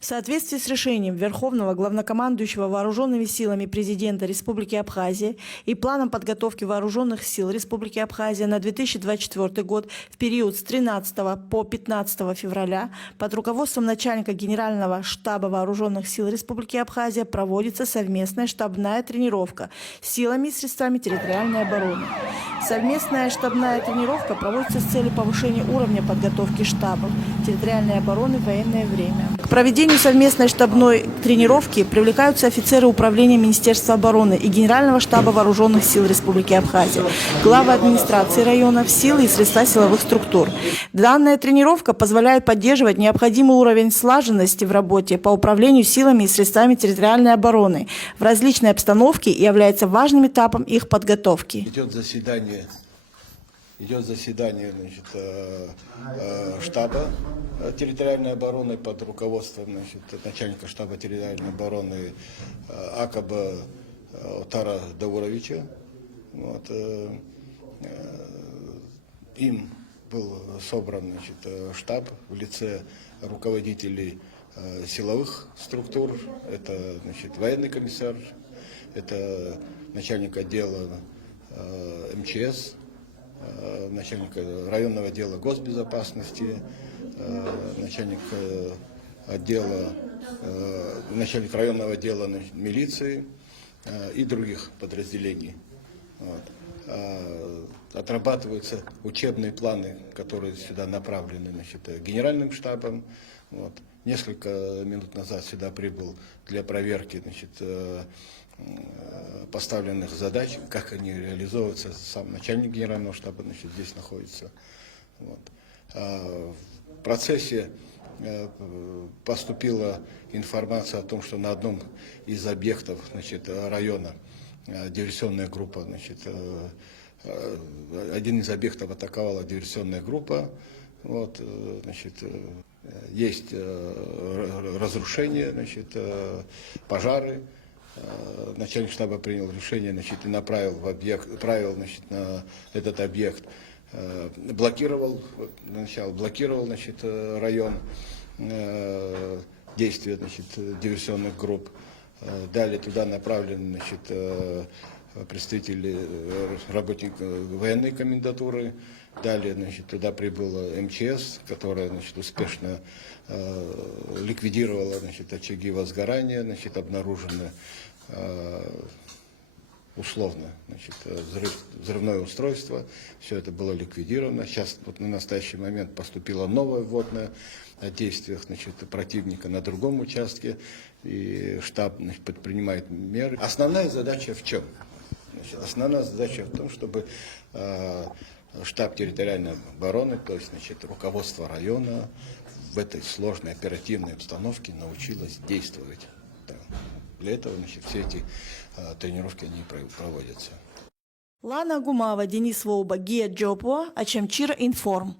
В соответствии с решением Верховного Главнокомандующего Вооруженными силами президента Республики Абхазия и планом подготовки Вооруженных сил Республики Абхазия на 2024 год в период с 13 по 15 февраля под руководством начальника Генерального штаба Вооруженных сил Республики Абхазия проводится совместная штабная тренировка силами и средствами территориальной обороны. Совместная штабная тренировка проводится с целью повышения уровня подготовки штабов территориальной обороны в военное время. К проведению совместной штабной тренировки привлекаются офицеры управления Министерства обороны и Генерального штаба Вооруженных сил Республики Абхазия, главы администрации районов, силы и средства силовых структур. Данная тренировка позволяет поддерживать необходимый уровень слаженности в работе по управлению силами и средствами территориальной обороны в различной обстановке и является важным этапом их подготовки. Идет заседание штаба территориальной обороны под руководством начальника штаба территориальной обороны Акаба Тара Дауровича. Им был собран штаб в лице руководителей силовых структур. Это военный комиссар, это начальник отдела МЧС, начальник районного отдела госбезопасности, начальник районного отдела милиции и других подразделений. Отрабатываются учебные планы, которые сюда направлены генеральным штабом. Несколько минут назад сюда прибыл для проверки поставленных задач, как они реализовываются. Сам начальник генерального штаба здесь находится. В процессе поступила информация о том, что на одном из объектов района диверсионная группа, один из объектов атаковала диверсионная группа. Есть разрушения, пожары. Начальник штаба принял решение и направил на этот объект, блокировал район действия диверсионных групп. Далее туда направлены представители работников военной комендатуры. Далее туда прибыла МЧС, которая успешно ликвидировала очаги возгорания, обнаружено условно взрывное устройство. Все это было ликвидировано. Сейчас на настоящий момент поступило новое вводное о действиях противника на другом участке, и штаб предпринимает меры. Основная задача в чем? Основная задача в том, чтобы штаб территориальной обороны, то есть руководство района в этой сложной оперативной обстановке научилось действовать. Для этого все эти тренировки они проводятся. Лана Гумава, Денис Воуба, Гия Джопуа, Ачамчира Информ.